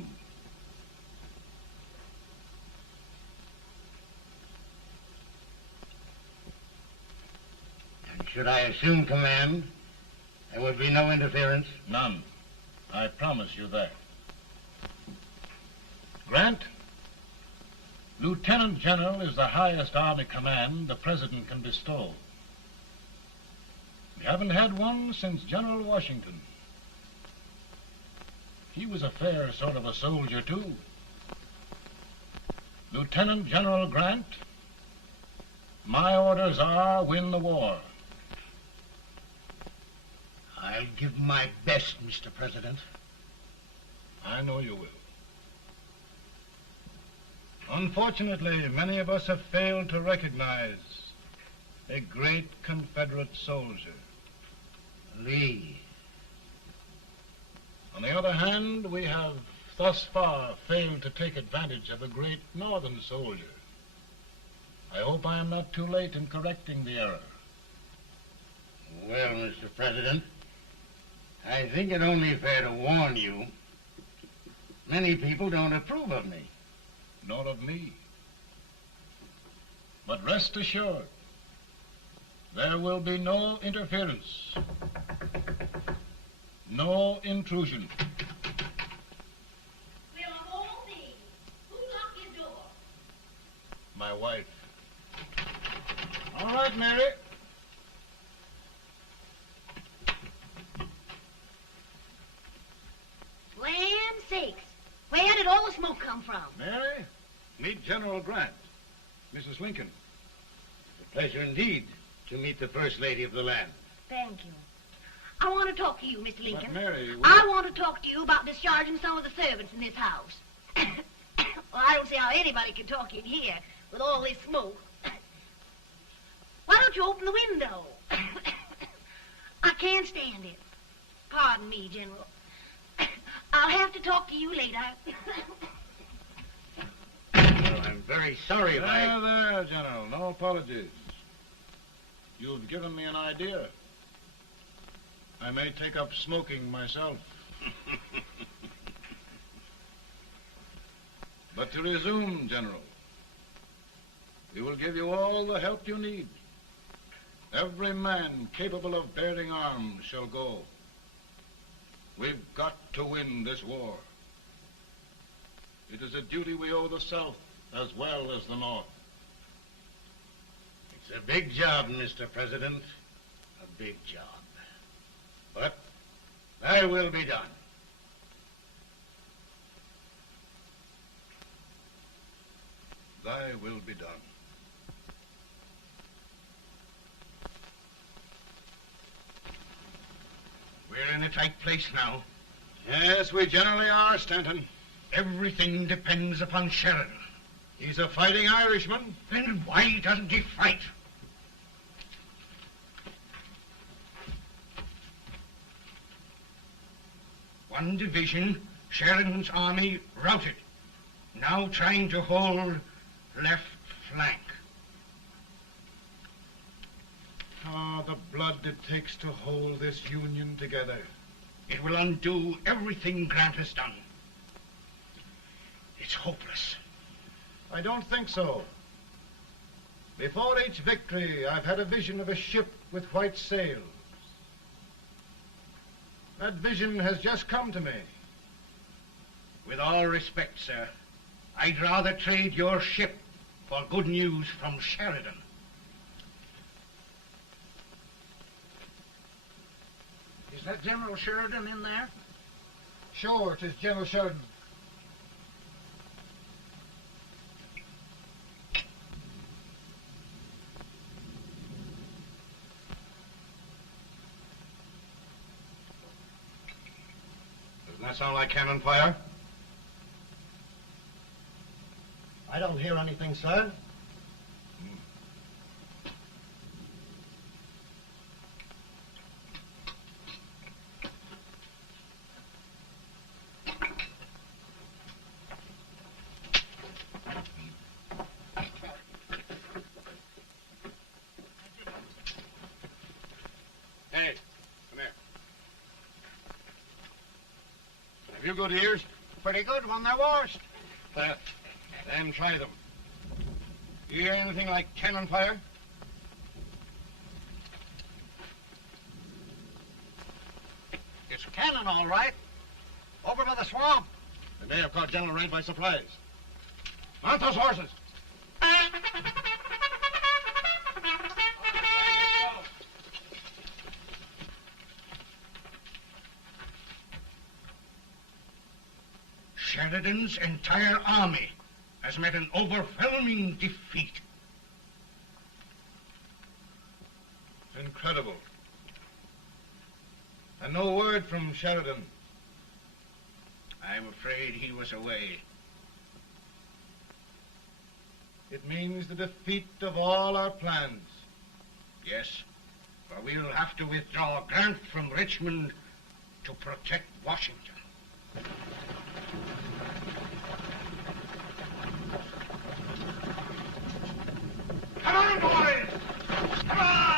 And should I assume command, there would be no interference? None. I promise you that. Grant, Lieutenant General is the highest army command the President can bestow. We haven't had one since General Washington. He was a fair sort of a soldier, too. Lieutenant General Grant, my orders are win the war. I'll give my best, Mr. President. I know you will. Unfortunately, many of us have failed to recognize a great Confederate soldier. Lee. On the other hand, we have thus far failed to take advantage of a great Northern soldier. I hope I am not too late in correcting the error. Well, Mr. President, I think it only fair to warn you. Many people don't approve of me. Nor of me. But rest assured, there will be no interference, no intrusion. Will all be. Who locked your door? My wife. All right, Mary. Land sakes. Where did all the smoke come from? Mary, meet General Grant. Mrs. Lincoln. It's a pleasure indeed to meet the First Lady of the land. Thank you. I want to talk to you, Mr. Lincoln. But Mary, I want to talk to you about discharging some of the servants in this house. Well, I don't see how anybody can talk in here with all this smoke. Why don't you open the window? I can't stand it. Pardon me, General. I'll have to talk to you later. Well, I'm very sorry if I... There, General. No apologies. You've given me an idea. I may take up smoking myself. But to resume, General, we will give you all the help you need. Every man capable of bearing arms shall go. We've got to win this war. It is a duty we owe the South as well as the North. It's a big job, Mr. President. A big job. But thy will be done. Thy will be done. We're in a tight place now. Yes, we generally are, Stanton. Everything depends upon Sheridan. He's a fighting Irishman. Then why doesn't he fight? One division, Sheridan's army, routed. Now trying to hold left flank. Ah, the blood it takes to hold this Union together. It will undo everything Grant has done. It's hopeless. I don't think so. Before each victory, I've had a vision of a ship with white sails. That vision has just come to me. With all respect, sir, I'd rather trade your ship for good news from Sheridan. Is that General Sheridan in there? Sure, it is General Sheridan. Doesn't that sound like cannon fire? I don't hear anything, sir. Hey, come here. Have you good ears? Pretty good when they're washed. Then try them. You hear anything like cannon fire? It's cannon, all right. Over by the swamp. They may have caught General Wright by surprise. Mount those horses. Sheridan's entire army has met an overwhelming defeat. Incredible. And no word from Sheridan. I'm afraid he was away. It means the defeat of all our plans. Yes, for we'll have to withdraw Grant from Richmond to protect Washington. Come on, boys! Come on!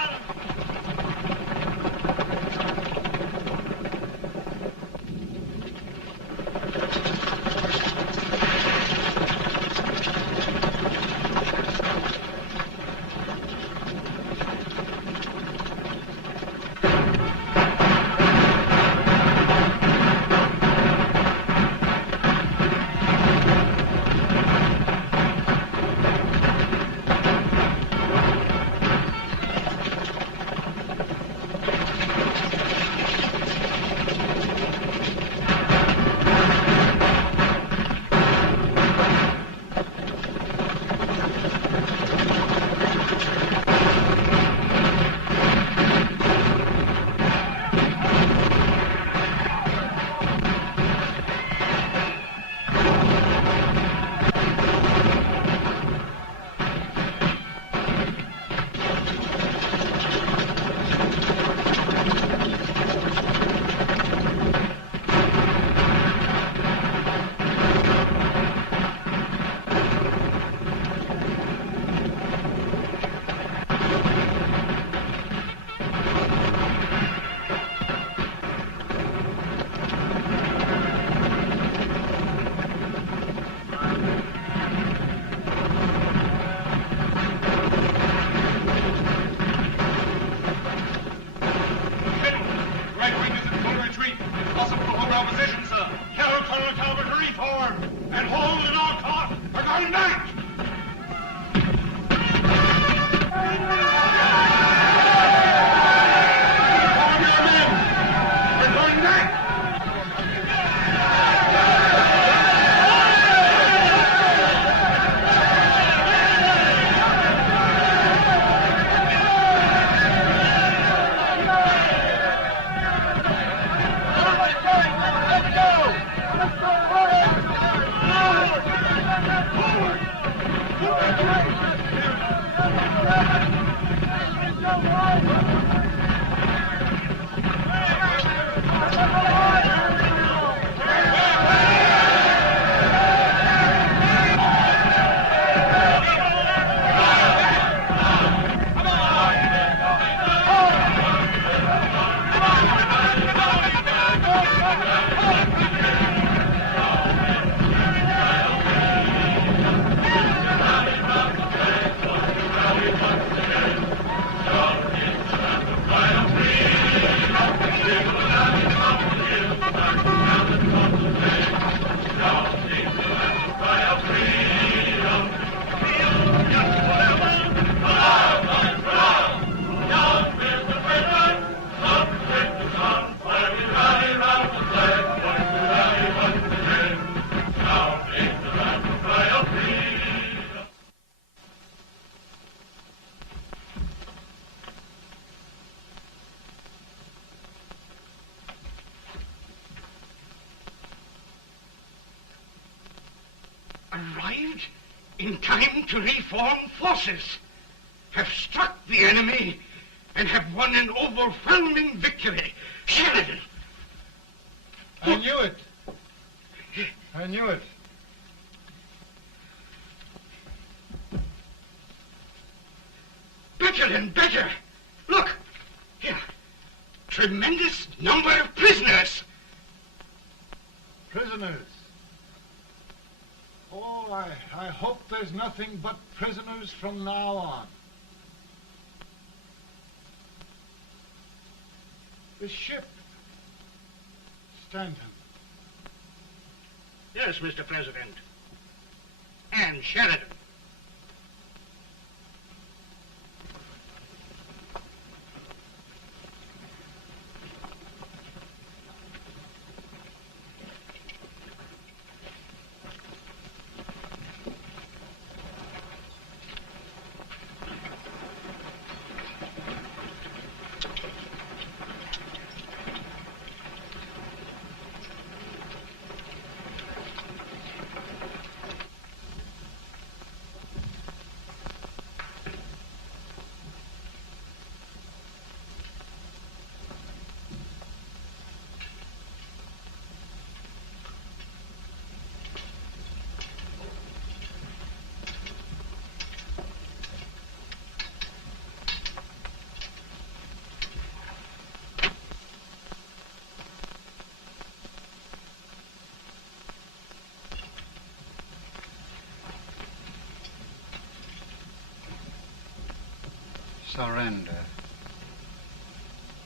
Arrived in time to reform forces, have struck the enemy, and have won an overwhelming victory. Sheridan! I knew it. I knew it. Better and better. Look, here. Tremendous number of prisoners. Prisoners. Oh, I hope there's nothing but prisoners from now on. The ship. Stanton. Yes, Mr. President. And Sheridan. Surrender.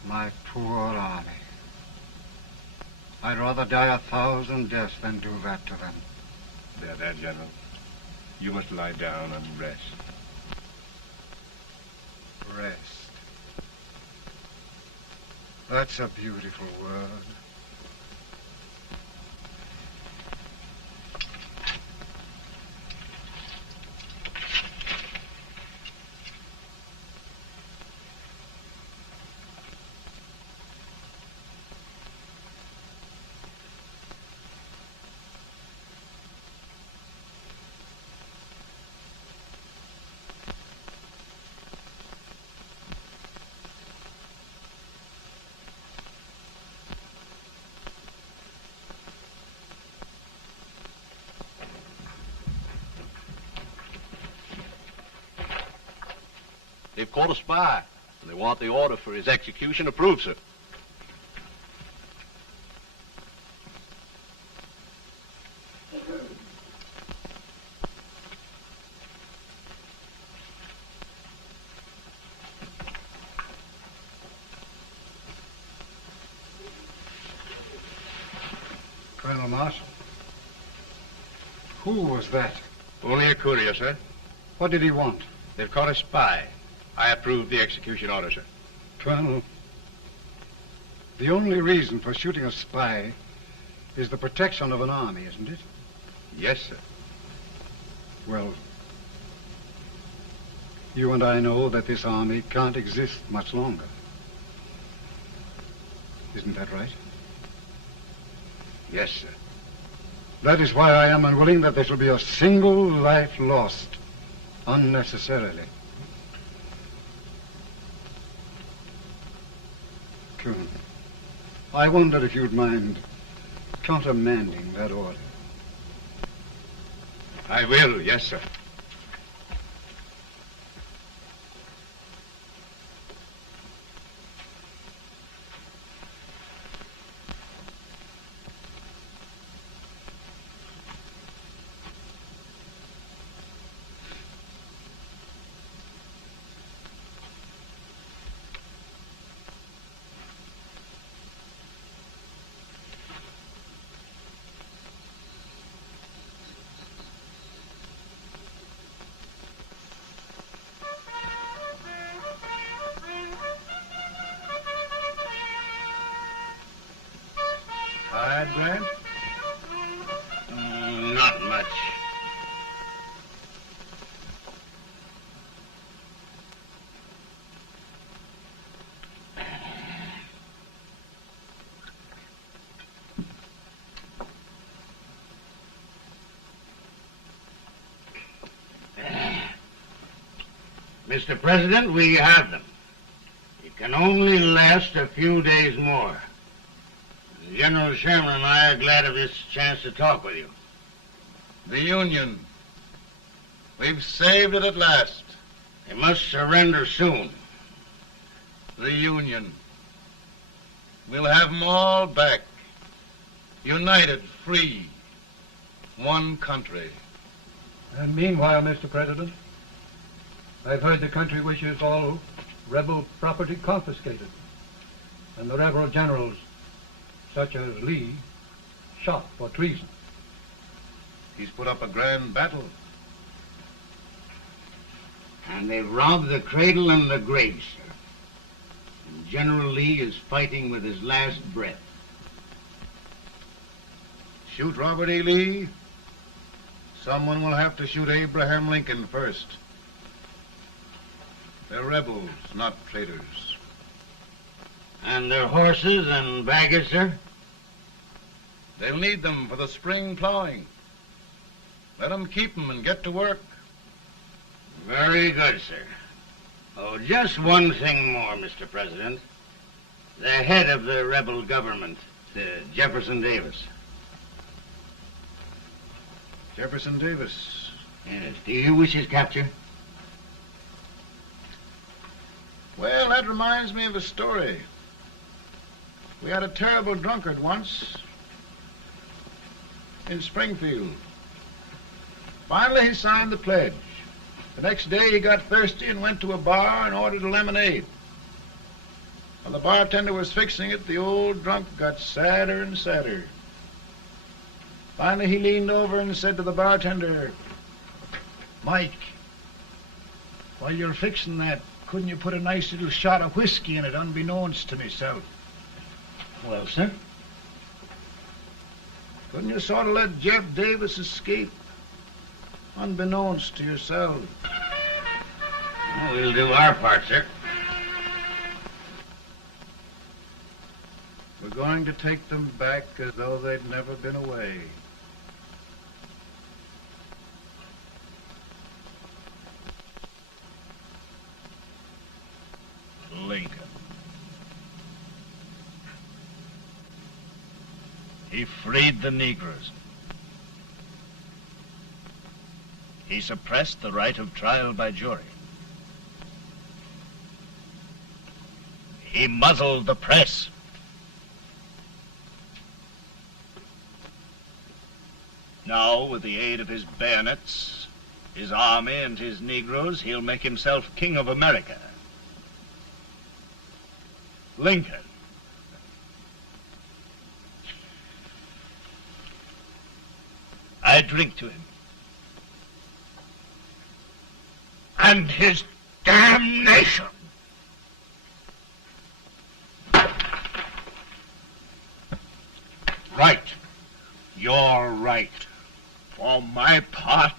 My poor army. I'd rather die 1,000 deaths than do that to them. There, General. You must lie down and rest. Rest. That's a beautiful word. They've caught a spy, and they want the order for his execution approved, sir. Colonel Marshall. Who was that? Only a courier, sir. What did he want? They've caught a spy. I approve the execution order, sir. Colonel, the only reason for shooting a spy is the protection of an army, isn't it? Yes, sir. Well, you and I know that this army can't exist much longer. Isn't that right? Yes, sir. That is why I am unwilling that there shall be a single life lost unnecessarily. Colonel, I wonder if you'd mind countermanding that order. I will, yes, sir. Tired, Grant? Not much. Mr. President, we have them. It can only last a few days more. General Sherman and I are glad of this chance to talk with you. The Union. We've saved it at last. They must surrender soon. The Union. We'll have them all back. United, free. One country. And meanwhile, Mr. President, I've heard the country wishes all rebel property confiscated, and the rebel generals, such as Lee, shot for treason. He's put up a grand battle. And they've robbed the cradle and the grave, sir. And General Lee is fighting with his last breath. Shoot Robert E. Lee? Someone will have to shoot Abraham Lincoln first. They're rebels, not traitors. And their horses and baggage, sir? They'll need them for the spring plowing. Let them keep them and get to work. Very good, sir. Oh, just one thing more, Mr. President. The head of the rebel government, Jefferson Davis. Jefferson Davis? Yes. Do you wish his capture? Well, that reminds me of a story. We had a terrible drunkard once in Springfield. Finally, he signed the pledge. The next day, he got thirsty and went to a bar and ordered a lemonade. While the bartender was fixing it, the old drunk got sadder and sadder. Finally, he leaned over and said to the bartender, "Mike, while you're fixing that, couldn't you put a nice little shot of whiskey in it, unbeknownst to myself?" Well, sir? Couldn't you sort of let Jeff Davis escape, unbeknownst to yourself? Well, we'll do our part, sir. We're going to take them back as though they'd never been away. Lincoln. He freed the Negroes. He suppressed the right of trial by jury. He muzzled the press. Now, with the aid of his bayonets, his army, and his Negroes, he'll make himself king of America. Lincoln. I drink to him. And his damnation. Right. You're right. For my part,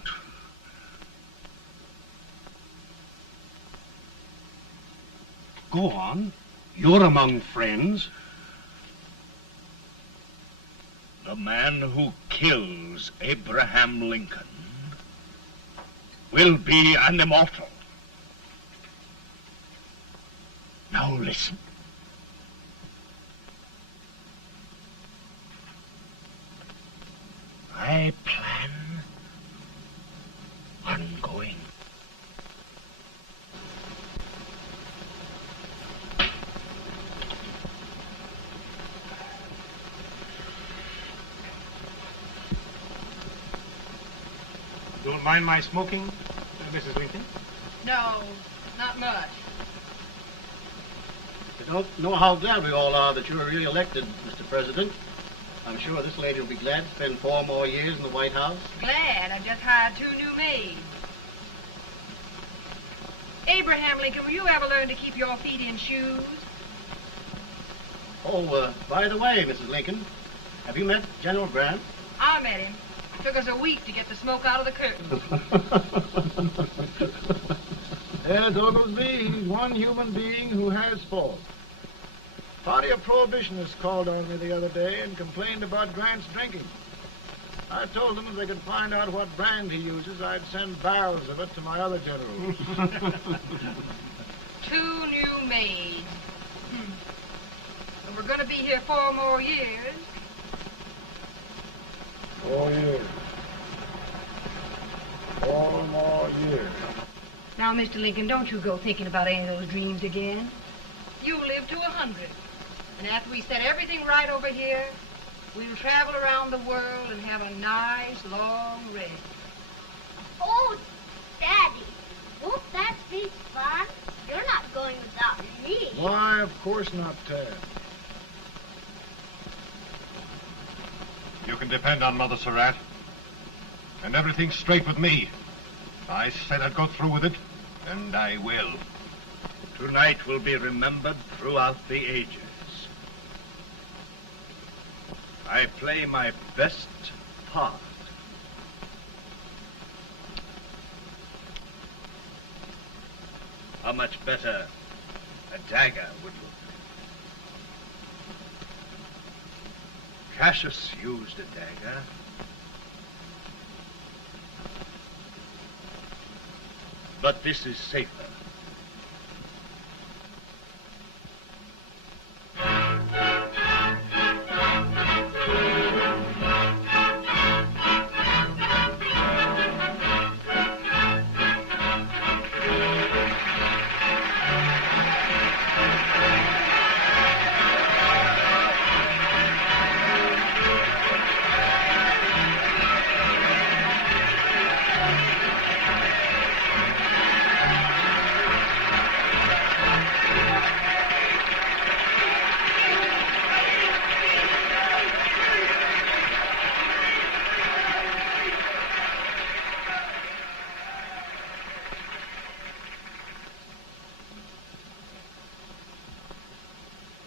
Go on. You're among friends. the man who kills Abraham Lincoln will be an immortal. Now listen. I plan on going. Don't mind my smoking, Mrs. Lincoln? No, not much. You don't know how glad we all are that you were really elected, Mr. President. I'm sure this lady will be glad to spend 4 more years in the White House. Glad. I've just hired 2 new maids. Abraham Lincoln, will you ever learn to keep your feet in shoes? Oh, by the way, Mrs. Lincoln, have you met General Grant? I met him. Took us a week to get the smoke out of the curtains. Yes, Oglesby, he's one human being who has faults. Party of Prohibitionists called on me the other day and complained about Grant's drinking. I told them if they could find out what brand he uses, I'd send barrels of it to my other generals. 2 new maids. And we're going to be here 4 more years. 4 years. 4 more years. Now, Mr. Lincoln, don't you go thinking about any of those dreams again. You live to 100. And after we set everything right over here, we'll travel around the world and have a nice, long rest. Oh, Daddy, won't that be fun? You're not going without me. Why, of course not, Tad. You can depend on Mother Surratt. And everything's straight with me. I said I'd go through with it, and I will. Tonight will be remembered throughout the ages. I play my best part. How much better a dagger would look. Cassius used a dagger. But this is safer.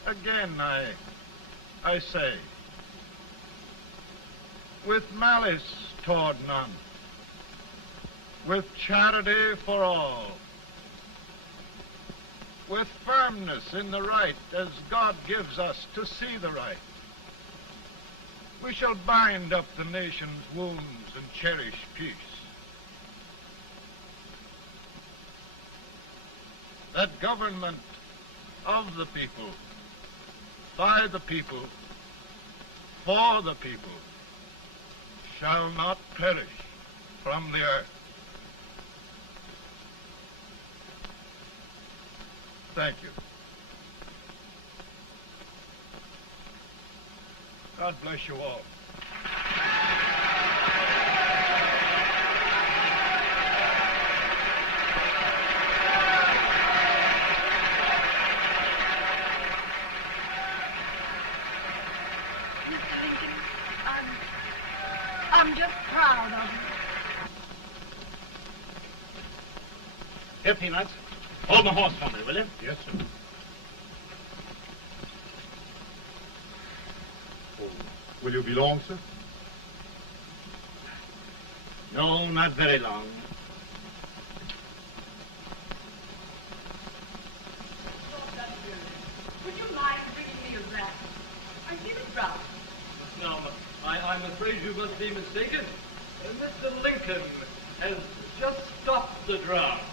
Again, I say, with malice toward none, with charity for all, with firmness in the right as God gives us to see the right, we shall bind up the nation's wounds and cherish peace. That government of the people, by the people, for the people, shall not perish from the earth. Thank you. God bless you all. I'm just proud of you. Here, Peanuts. Hold my horse for me, will you? Yes, sir. Oh, will you be long, sir? No, not very long. Would you mind bringing me a wrap? I feel it dry. No, I'm afraid you must be mistaken. Mr. Lincoln has just stopped the draft.